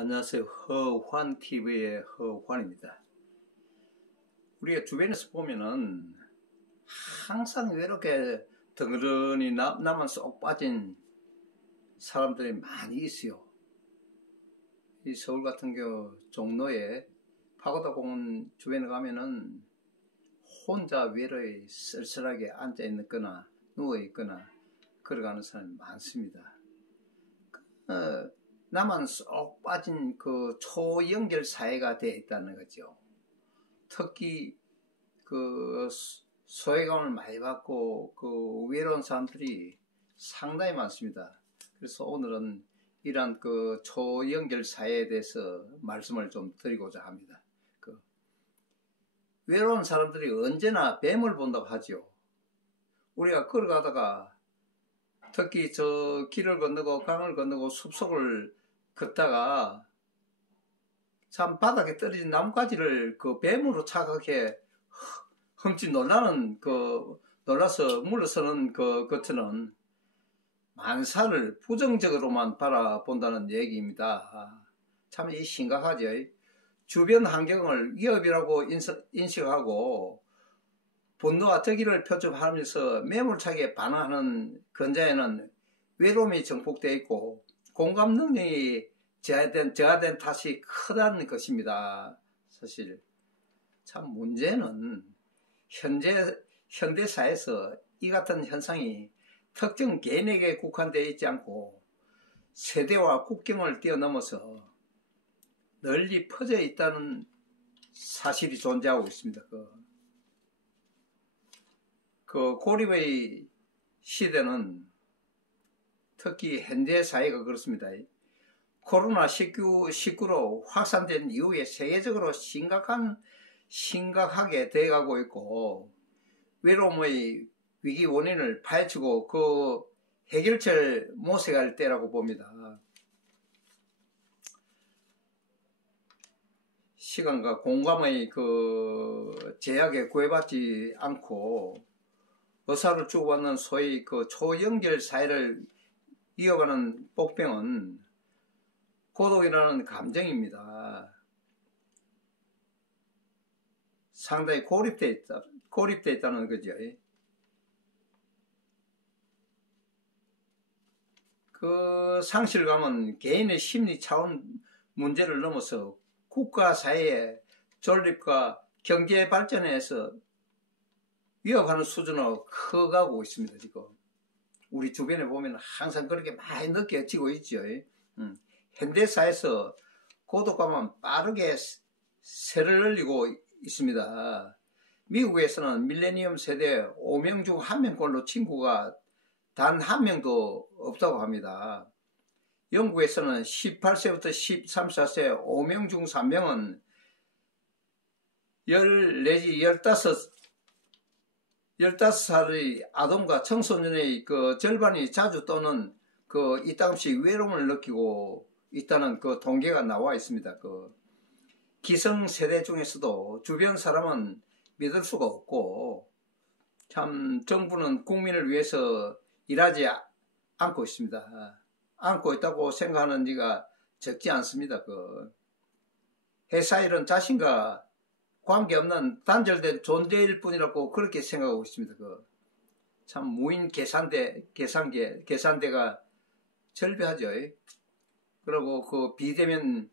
안녕하세요. 허환TV의 허환입니다. 우리가 주변에서 보면은 항상 이렇게 덩그러니 나만 쏙 빠진 사람들이 많이 있어요. 이 서울 같은 경우 종로에 파고다 공원 주변에 가면은 혼자 외로이 쓸쓸하게 앉아 있거나 누워 있거나 걸어가는 사람이 많습니다. 나만 쏙 빠진 그 초연결 사회가 되어 있다는 거죠. 특히 그 소외감을 많이 받고 그 외로운 사람들이 상당히 많습니다. 그래서 오늘은 이러한 그 초연결 사회에 대해서 말씀을 좀 드리고자 합니다. 그 외로운 사람들이 언제나 뱀을 본다고 하죠. 우리가 걸어가다가 특히 저 길을 건너고 강을 건너고 숲속을 걷다가 참 바닥에 떨어진 나뭇가지를 그 뱀으로 착각해 흠칫 놀라서 물러서는 것처럼 만사를 부정적으로만 바라본다는 얘기입니다. 참 이 심각하죠. 주변 환경을 위협이라고 인식하고 분노와 득의를 표출하면서 매몰차게 반응하는 근자에는 외로움이 정복되어 있고 공감 능력이 저하된 탓이 크다는 것입니다. 사실 참 문제는 현대사에서 이 같은 현상이 특정 개인에게 국한되어 있지 않고 세대와 국경을 뛰어넘어서 널리 퍼져 있다는 사실이 존재하고 있습니다. 그 고립의 시대는 특히 현대 사회가 그렇습니다. 코로나19로 확산된 이후에 세계적으로 심각하게 되어가고 있고 외로움의 위기 원인을 파헤치고 그 해결책을 모색할 때라고 봅니다. 시간과 공감의 그 제약에 구애받지 않고 의사를 주고받는 소위 그 초연결 사회를 이어가는 복병은 고독이라는 감정입니다. 상당히 고립되어 있다는 거죠. 그 상실감은 개인의 심리 차원 문제를 넘어서 국가 사회의 존립과 경제 발전에서 위협하는 수준으로 커가고 있습니다. 지금 우리 주변에 보면 항상 그렇게 많이 느껴지고 있죠. 현대사에서 고독감은 빠르게 세를 늘리고 있습니다. 미국에서는 밀레니엄 세대 5명 중 1명꼴로 친구가 단 1명도 없다고 합니다. 영국에서는 18세부터 13, 14세 5명 중 3명은 10 내지 15살의 아동과 청소년의 그 절반이 자주 또는 그 이따금씩 외로움을 느끼고 있다는 그 통계가 나와 있습니다. 그 기성세대 중에서도 주변 사람은 믿을 수가 없고 참 정부는 국민을 위해서 일하지 않고 있습니다. 않고 있다고 생각하는 이가 적지 않습니다. 그 회사 일은 자신과 관계없는 단절된 존재일 뿐이라고 그렇게 생각하고 있습니다. 참 무인 계산대가 절벽하죠. 그리고 그 비대면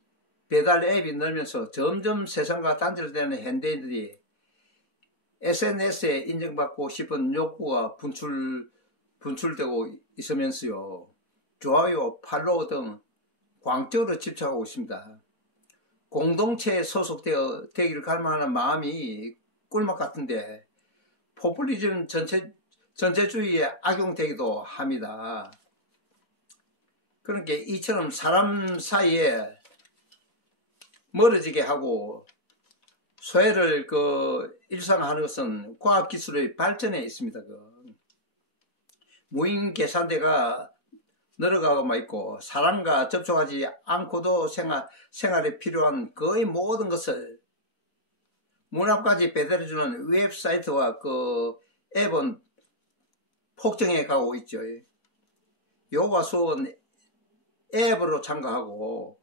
배달 앱이 늘면서 점점 세상과 단절되는 현대인들이 SNS에 인정받고 싶은 욕구가 분출되고 있으면서요. 좋아요, 팔로우 등 광적으로 집착하고 있습니다. 공동체에 소속되기를 갈망하는 마음이 꿀맛 같은데 포퓰리즘 전체주의에 악용되기도 합니다. 그러니까 이처럼 사람 사이에 멀어지게 하고 소외를 일상화하는 것은 과학기술의 발전에 있습니다. 무인 계산대가 늘어가고만 있고 사람과 접촉하지 않고도 생활에 필요한 거의 모든 것을 문 앞까지 배달해주는 웹사이트와 그 앱은 폭증해 가고 있죠. 요가 수업은 앱으로 참가하고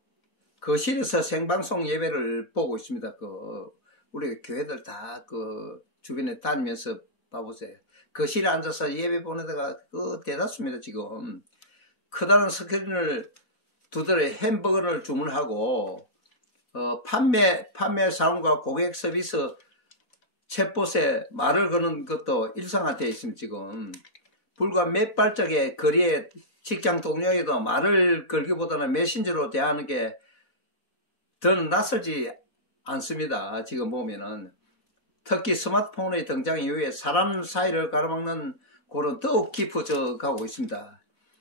거실에서 생방송 예배를 보고 있습니다. 우리 교회들 다 주변에 다니면서 봐보세요. 거실에 앉아서 예배 보는 데가 대다수입니다. 지금 커다란 스크린을 두드려 햄버거를 주문하고 판매 사원과 고객 서비스 챗봇에 말을 거는 것도 일상화되어 있습니다. 지금 불과 몇 발짝의 거리에 직장 동료에도 말을 걸기보다는 메신저로 대하는 게 더는 낯설지 않습니다. 지금 보면은 특히 스마트폰의 등장 이후에 사람 사이를 가로막는 골은 더욱 깊어져 가고 있습니다.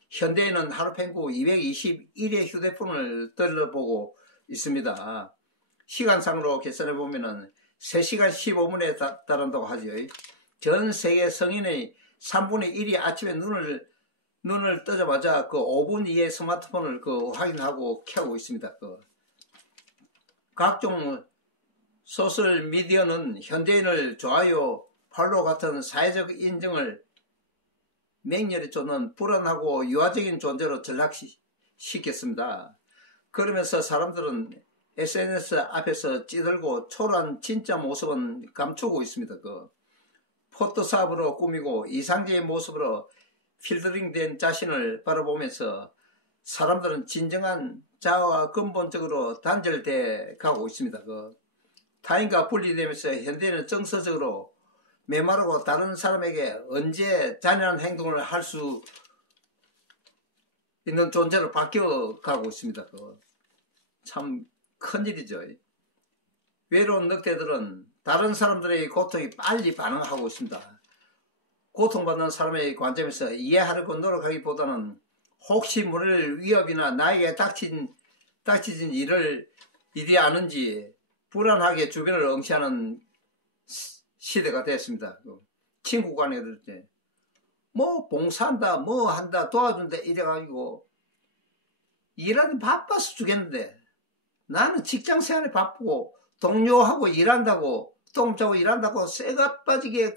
현대인은 하루 평균 221의 휴대폰을 들러보고 있습니다. 시간상으로 계산해 보면은 3시간 15분에 달한다고 하죠. 전 세계 성인의 3분의 1이 아침에 눈을 뜨자마자 5분 이에 스마트폰을 확인하고 켜고 있습니다. 각종 소셜 미디어는 현대인을 좋아요, 팔로우 같은 사회적 인정을 맹렬히 쫓는 불안하고 유아적인 존재로 전락시켰습니다. 그러면서 사람들은 SNS 앞에서 찌들고 초라한 진짜 모습은 감추고 있습니다. 포토샵으로 꾸미고 이상적인 모습으로 필터링된 자신을 바라보면서 사람들은 진정한 자아와 근본적으로 단절돼 가고 있습니다. 타인과 분리되면서 현대인은 정서적으로 메마르고 다른 사람에게 언제 잔인한 행동을 할 수 있는 존재로 바뀌어 가고 있습니다. 참 큰일이죠. 외로운 늑대들은 다른 사람들의 고통에 빨리 반응하고 있습니다. 고통받는 사람의 관점에서 이해하려고 노력하기보다는 혹시 모를 위협이나 나에게 닥치진 일이 아는지 불안하게 주변을 응시하는 시대가 됐습니다. 친구 간에 그럴 때 뭐 봉사한다 뭐 한다 도와준다 이래가지고 일하기 바빠서 죽겠는데 나는 직장생활에 바쁘고 동료하고 일한다고 똥 짜고 일한다고 쇠가 빠지게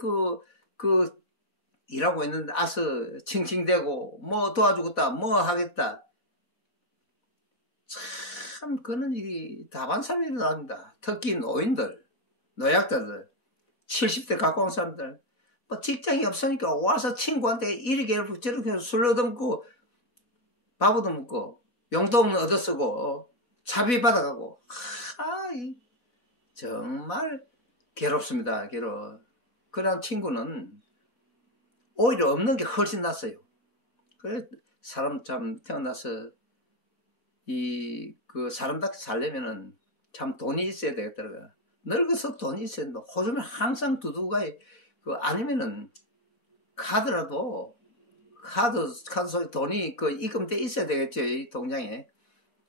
일하고 있는데 아서 칭칭대고 뭐 도와주겠다 뭐 하겠다. 참 그런 일이 다반사로 일어납니다. 특히 노인들, 노약자들, 70대 가까운 사람들 뭐 직장이 없으니까 와서 친구한테 이렇게 저렇게 술 얻어먹고 밥 얻어먹고 용돈 얻어쓰고 자비 받아가고 정말 괴롭습니다. 괴로워. 그런 친구는 오히려 없는 게 훨씬 낫어요. 그래 사람 참 태어나서 사람답게 살려면은 참 돈이 있어야 되겠더라고요. 늙어서 돈이 있어야 된다. 호주면 항상 두두가에 아니면은 카드라도 카드 속에 돈이 입금돼 있어야 되겠죠. 이 통장에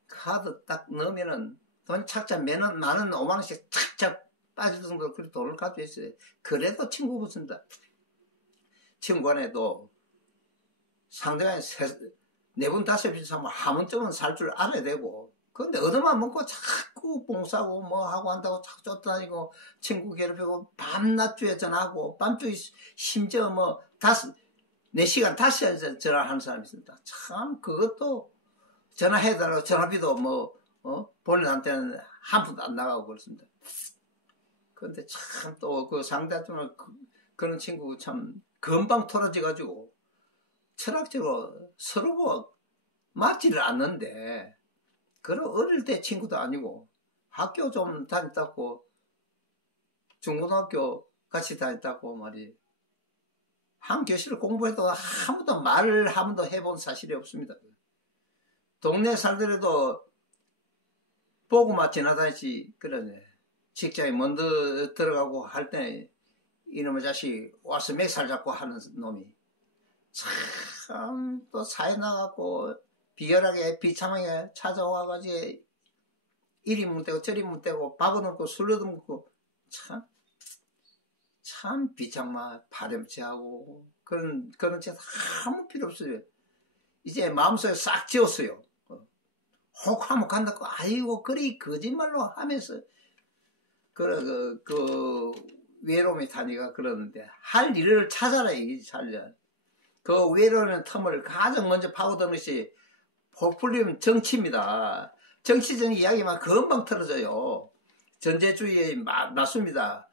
카드 딱 넣으면은 돈 착착 만원 5만원씩 착착 빠질 정도로 그렇게 돈을 가지고 있어요. 그래도 친구 붙습니다. 친구 간에도 상대방이 4번 5번 사면 한 번쯤은 살 줄 알아야 되고 근데 얻어만 먹고 자꾸 봉사하고 뭐 하고 한다고 자꾸 쫓아다니고 친구 괴롭히고 밤낮주에 전화하고 밤중에 심지어 뭐 4시간 5시간 전화하는 사람이 있습니다. 참 그것도 전화해달라고 전화비도 본인한테는 한 푼도 안 나가고 그렇습니다. 그런데 참 또 상대한테는 그런 친구 참 금방 토라져가지고 철학적으로 서로 맞지를 않는데 그런 어릴 때 친구도 아니고 학교 좀 다녔다고 중고등학교 같이 다녔다고 말이 한 교실을 공부해도 아무도 말을 한 번도 해본 사실이 없습니다. 동네 살더라도 보고만 지나다니지 그러네. 직장에 먼저 들어가고 할 때 이놈의 자식 와서 맥살 잡고 하는 놈이 참 또 사회 나가고 비열하게 비참하게 찾아와가지고 이리 못되고 저리 못되고 밥은 없고 술도 먹고 참 비참한 파렴치하고 그런 짓 아무 필요 없어요. 이제 마음속에 싹 지웠어요. 혹 하면 간다고 아이고 그리 거짓말로 하면서 외로움이 타니까 그러는데 할 일을 찾아라 이게 살려. 외로움의 틈을 가장 먼저 파고드는 것이 포퓰리즘 정치입니다. 정치적 이야기만 금방 틀어져요. 전제주의에 맞습니다.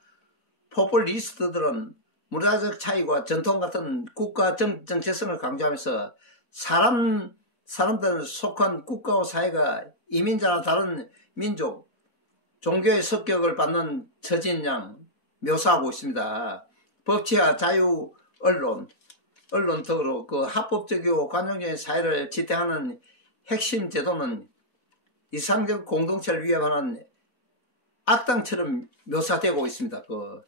포퓰리스트들은 문화적 차이와 전통 같은 국가 정체성을 강조하면서 사람들 속한 국가와 사회가 이민자나 다른 민족, 종교의 습격을 받는 처지인 양 묘사하고 있습니다. 법치와 자유, 언론 등으로 그 합법적이고 관용적인 사회를 지탱하는 핵심 제도는 이상적 공동체를 위협하는 악당처럼 묘사되고 있습니다. 그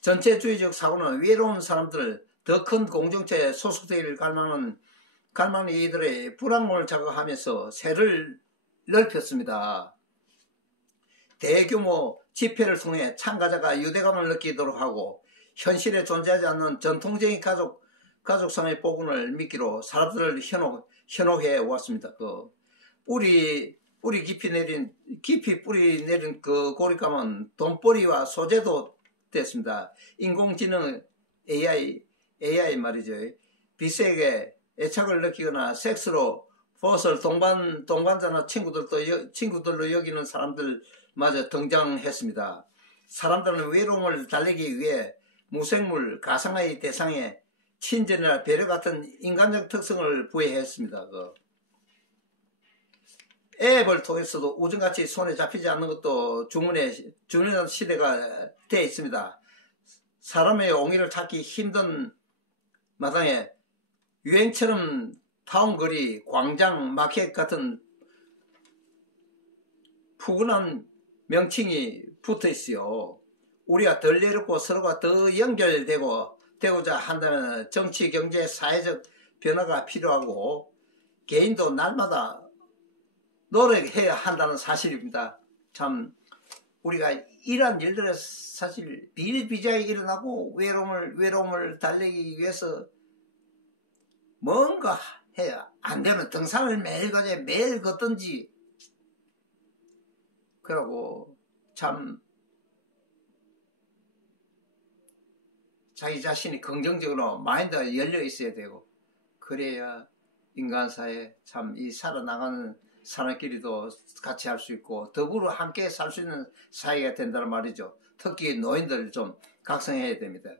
전체주의적 사고는 외로운 사람들, 더 큰 공동체에 소속되기를 갈망하는 이들의 불안감을 자극하면서 세를 넓혔습니다. 대규모 집회를 통해 참가자가 유대감을 느끼도록 하고 현실에 존재하지 않는 전통적인 가족상의 복원을 미끼로 사람들을 현혹해 왔습니다. 그 깊이 뿌리 내린 그 고립감은 돈벌이와 소재도 됐습니다. 인공지능 AI 말이죠. 비세에게 애착을 느끼거나 섹스로 벗을 동반자나 친구들로 여기는 사람들마저 등장했습니다. 사람들은 외로움을 달래기 위해 무생물, 가상의 대상에 친절이나 배려 같은 인간적 특성을 부여했습니다. 앱을 통해서도 우정같이 손에 잡히지 않는 것도 중요한 시대가 되어 있습니다. 사람의 옹의를 찾기 힘든 마당에 유행처럼 타운거리, 광장, 마켓 같은 푸근한 명칭이 붙어 있어요. 우리가 덜 외롭고 서로가 더 연결되고자 한다면 정치, 경제, 사회적 변화가 필요하고 개인도 날마다 노력해야 한다는 사실입니다. 참 우리가 이러한 일들은 사실 비일비재하게 일어나고 외로움을 달래기 위해서 뭔가 해야 안 되면 등산을 매일 걷든지 그러고 참 자기 자신이 긍정적으로 마인드가 열려 있어야 되고 그래야 인간사회 참 이 살아나가는 사람끼리도 같이 할 수 있고 더불어 함께 살 수 있는 사회가 된다는 말이죠. 특히 노인들 좀 각성해야 됩니다.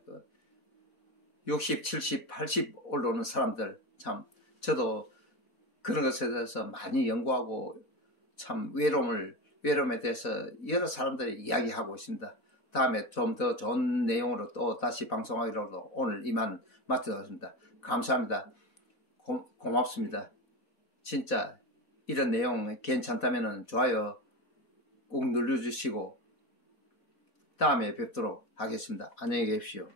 60, 70, 80 올라오는 사람들 참 저도 그런 것에 대해서 많이 연구하고 참 외로움에 대해서 여러 사람들이 이야기하고 있습니다. 다음에 좀 더 좋은 내용으로 또 다시 방송하기로 오늘 이만 마치도록 하겠습니다. 감사합니다. 고맙습니다. 진짜 이런 내용 괜찮다면 좋아요 꼭 눌러주시고 다음에 뵙도록 하겠습니다. 안녕히 계십시오.